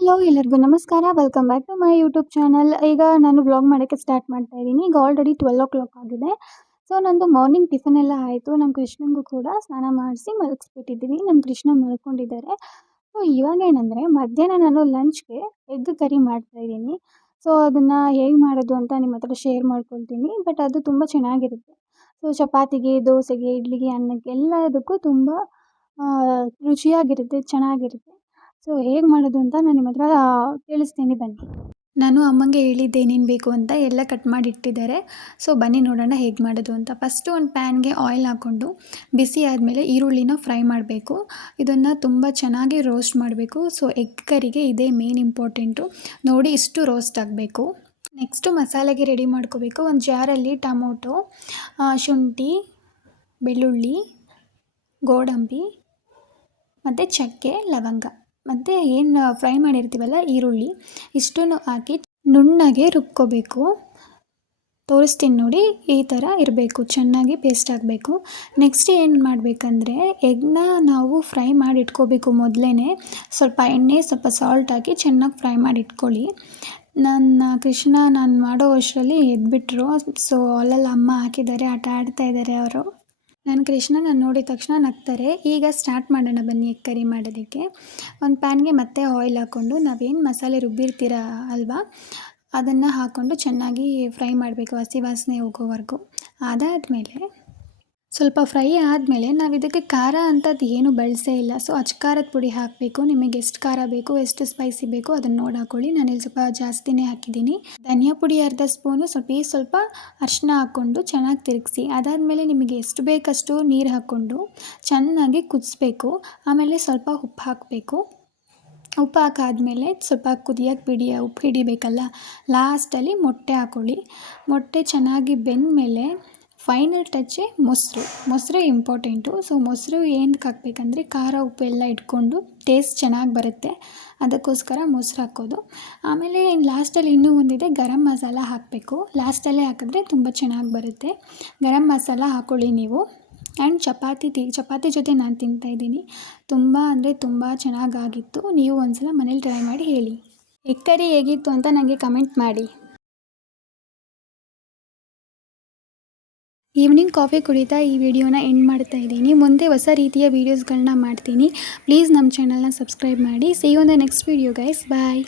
Hello ಎಲ್ಲರಿಗೂ ನಮಸ್ಕಾರ. Welcome back to my YouTube channel. ಈಗ ನಾನು ವ್ಲಾಗ್ ಮಾಡೋಕ್ಕೆ ಸ್ಟಾರ್ಟ್ ಮಾಡ್ತಾ ಇದ್ದೀನಿ. ಈಗ ಆಲ್ರೆಡಿ 12 ಆಗಿದೆ. ಸೊ ನಂದು ಮಾರ್ನಿಂಗ್ ಟಿಫನ್ ಎಲ್ಲ ಆಯಿತು. ನಮ್ಮ ಕೃಷ್ಣಂಗೂ ಕೂಡ ಸ್ನಾನ ಮಾಡಿಸಿ ಮಲಗಿಸ್ಬಿಟ್ಟಿದ್ದೀನಿ. ನಮ್ಮ ಕೃಷ್ಣ ಮಲ್ಕೊಂಡಿದ್ದಾರೆ. ಸೊ ಇವಾಗೇನೆಂದರೆ ಮಧ್ಯಾಹ್ನ ನಾನು ಲಂಚ್ಗೆ ಎಗ್ ಕರಿ ಮಾಡ್ತಾಯಿದ್ದೀನಿ. ಸೊ ಅದನ್ನು ಹೇಗೆ ಮಾಡೋದು ಅಂತ ನಿಮ್ಮ ಹತ್ರ ಶೇರ್ ಮಾಡ್ಕೊಳ್ತೀನಿ. ಬಟ್ ಅದು ತುಂಬ ಚೆನ್ನಾಗಿರುತ್ತೆ. ಸೊ ಚಪಾತಿಗೆ, ದೋಸೆಗೆ, ಇಡ್ಲಿಗೆ, ಅನ್ನಕ್ಕೆ ಎಲ್ಲದಕ್ಕೂ ತುಂಬ ರುಚಿಯಾಗಿರುತ್ತೆ, ಚೆನ್ನಾಗಿರುತ್ತೆ. ಸೊ ಹೇಗೆ ಮಾಡೋದು ಅಂತ ನಾನು ನಿಮ್ಮ ಹತ್ರ ತಿಳಿಸ್ತೀನಿ ಬನ್ನಿ. ನಾನು ಅಮ್ಮಂಗೆ ಹೇಳಿದ್ದೆ ಏನೇನು ಬೇಕು ಅಂತ, ಎಲ್ಲ ಕಟ್ ಮಾಡಿ ಇಟ್ಟಿದ್ದಾರೆ. ಸೊ ಬನ್ನಿ ನೋಡೋಣ ಹೇಗೆ ಮಾಡೋದು ಅಂತ. ಫಸ್ಟು ಒಂದು ಪ್ಯಾನ್ಗೆ ಆಯಿಲ್ ಹಾಕ್ಕೊಂಡು ಬಿಸಿ ಆದಮೇಲೆ ಈರುಳ್ಳಿನ ಫ್ರೈ ಮಾಡಬೇಕು. ಇದನ್ನು ತುಂಬ ಚೆನ್ನಾಗಿ ರೋಸ್ಟ್ ಮಾಡಬೇಕು. ಸೊ ಎಗ್ ಕರಿಗೆ ಇದೇ ಮೇನ್ ಇಂಪಾರ್ಟೆಂಟು. ನೋಡಿ ಇಷ್ಟು ರೋಸ್ಟ್ ಆಗಬೇಕು. ನೆಕ್ಸ್ಟು ಮಸಾಲೆಗೆ ರೆಡಿ ಮಾಡ್ಕೋಬೇಕು. ಒಂದು ಜಾರಲ್ಲಿ ಟೊಮೊಟೊ, ಶುಂಠಿ, ಬೆಳ್ಳುಳ್ಳಿ, ಗೋಡಂಬಿ ಮತ್ತು ಚಕ್ಕೆ, ಲವಂಗ ಮತ್ತು ಏನು ಫ್ರೈ ಮಾಡಿರ್ತೀವಲ್ಲ ಈರುಳ್ಳಿ ಇಷ್ಟನ್ನು ಹಾಕಿ ನುಣ್ಣಗೆ ರುಬ್ಕೋಬೇಕು. ತೋರಿಸ್ತೀನಿ ನೋಡಿ, ಈ ಥರ ಇರಬೇಕು, ಚೆನ್ನಾಗಿ ಪೇಸ್ಟ್ ಆಗಬೇಕು. ನೆಕ್ಸ್ಟ್ ಏನು ಮಾಡಬೇಕಂದ್ರೆ ಎಗ್ನ ನಾವು ಫ್ರೈ ಮಾಡಿ ಇಟ್ಕೋಬೇಕು. ಮೊದಲೇ ಸ್ವಲ್ಪ ಎಣ್ಣೆ, ಸ್ವಲ್ಪ ಸಾಲ್ಟ್ ಹಾಕಿ ಚೆನ್ನಾಗಿ ಫ್ರೈ ಮಾಡಿ ಇಟ್ಕೊಳ್ಳಿ. ನನ್ನ ಕೃಷ್ಣ ನಾನು ಮಾಡೋ ಅಷ್ಟರಲ್ಲಿ ಎದ್ಬಿಟ್ರು. ಸೊ ಅಲ್ಲಲ್ಲಿ ಅಮ್ಮ ಹಾಕಿದ್ದಾರೆ, ಆಟ ಆಡ್ತಾ ಇದ್ದಾರೆ ಅವರು. ನನ್ನ ಕೃಷ್ಣ ನಾನು ನೋಡಿದ ತಕ್ಷಣ ನಗ್ತಾರೆ. ಈಗ ಸ್ಟಾರ್ಟ್ ಮಾಡೋಣ ಬನ್ನಿ ಎಗ್ ಕರಿ ಮಾಡೋದಕ್ಕೆ. ಒಂದು ಪ್ಯಾನ್ಗೆ ಮತ್ತೆ ಆಯಿಲ್ ಹಾಕ್ಕೊಂಡು ನಾವೇನು ಮಸಾಲೆ ರುಬ್ಬಿರ್ತೀರ ಅಲ್ವಾ, ಅದನ್ನು ಹಾಕ್ಕೊಂಡು ಚೆನ್ನಾಗಿ ಫ್ರೈ ಮಾಡಬೇಕು, ಹಸಿ ವಾಸನೆ ಹೋಗೋವರೆಗೂ. ಅದಾದಮೇಲೆ ಸ್ವಲ್ಪ ಫ್ರೈ ಆದಮೇಲೆ ನಾವು ಇದಕ್ಕೆ ಖಾರ ಅಂಥದ್ದು ಏನು ಬಳಸೇ ಇಲ್ಲ. ಸೊ ಖಾರದ ಪುಡಿ ಹಾಕಬೇಕು. ನಿಮಗೆ ಎಷ್ಟು ಖಾರ ಬೇಕು, ಎಷ್ಟು ಸ್ಪೈಸಿ ಬೇಕು ಅದನ್ನು ನೋಡಿ ಹಾಕ್ಕೊಳ್ಳಿ. ನಾನಿಲ್ಲಿ ಸ್ವಲ್ಪ ಜಾಸ್ತಿನೇ ಹಾಕಿದ್ದೀನಿ. ಧನಿಯಾ ಪುಡಿ ಅರ್ಧ ಸ್ಪೂನು, ಸ್ವಲ್ಪ ಅರಿಶಿನ ಹಾಕ್ಕೊಂಡು ಚೆನ್ನಾಗಿ ತಿರುಗಿಸಿ. ಅದಾದಮೇಲೆ ನಿಮಗೆ ಎಷ್ಟು ಬೇಕಷ್ಟು ನೀರು ಹಾಕ್ಕೊಂಡು ಚೆನ್ನಾಗಿ ಕುದಿಸ್ಬೇಕು. ಆಮೇಲೆ ಸ್ವಲ್ಪ ಉಪ್ಪು ಹಾಕಬೇಕು. ಉಪ್ಪು ಹಾಕಾದ್ಮೇಲೆ ಸ್ವಲ್ಪ ಕುದಿಯೋಕ್ಕೆ ಉಪ್ಪು ಹಿಡಿಬೇಕಲ್ಲ, ಲಾಸ್ಟಲ್ಲಿ ಮೊಟ್ಟೆ ಹಾಕ್ಕೊಳ್ಳಿ. ಮೊಟ್ಟೆ ಚೆನ್ನಾಗಿ ಬೆಂದಮೇಲೆ ಫೈನಲ್ ಟಚ್ಚೇ ಮೊಸರು ಇಂಪಾರ್ಟೆಂಟು. ಸೊ ಮೊಸರು ಏನಕ್ಕೆ ಹಾಕಬೇಕಂದ್ರೆ ಖಾರ ಉಪ್ಪು ಎಲ್ಲ ಇಟ್ಕೊಂಡು ಟೇಸ್ಟ್ ಚೆನ್ನಾಗಿ ಬರುತ್ತೆ, ಅದಕ್ಕೋಸ್ಕರ ಮೊಸರು ಹಾಕೋದು. ಆಮೇಲೆ ಲಾಸ್ಟಲ್ಲಿ ಇನ್ನೂ ಒಂದಿದೆ, ಗರಂ ಮಸಾಲ ಹಾಕಬೇಕು. ಲಾಸ್ಟಲ್ಲೇ ಹಾಕಿದ್ರೆ ತುಂಬ ಚೆನ್ನಾಗಿ ಬರುತ್ತೆ. ಗರಂ ಮಸಾಲ ಹಾಕ್ಕೊಳ್ಳಿ ನೀವು. ಆ್ಯಂಡ್ ಚಪಾತಿ ಜೊತೆ ನಾನು ತಿಂತಾಯಿದ್ದೀನಿ. ತುಂಬ ಅಂದರೆ ತುಂಬ ಚೆನ್ನಾಗಾಗಿತ್ತು. ನೀವು ಒಂದ್ಸಲ ಮನೇಲಿ ಟ್ರೈ ಮಾಡಿ ಹೇಳಿ. ಎಗ್ ಕರಿ ಹೇಗಿತ್ತು ಅಂತ ನನಗೆ ಕಮೆಂಟ್ ಮಾಡಿ. ಈವ್ನಿಂಗ್ ಕಾಫಿ ಕುಡಿತಾ ಈ ವಿಡಿಯೋನ ಎಂಡ್ ಮಾಡ್ತಾ ಇದ್ದೀನಿ. ಮುಂದೆ ಹೊಸ ರೀತಿಯ ವೀಡಿಯೋಸ್ಗಳನ್ನ ಮಾಡ್ತೀನಿ. ಪ್ಲೀಸ್ ನಮ್ಮ ಚಾನಲ್ನ ಸಬ್ಸ್ಕ್ರೈಬ್ ಮಾಡಿ. See you in the next video guys. Bye.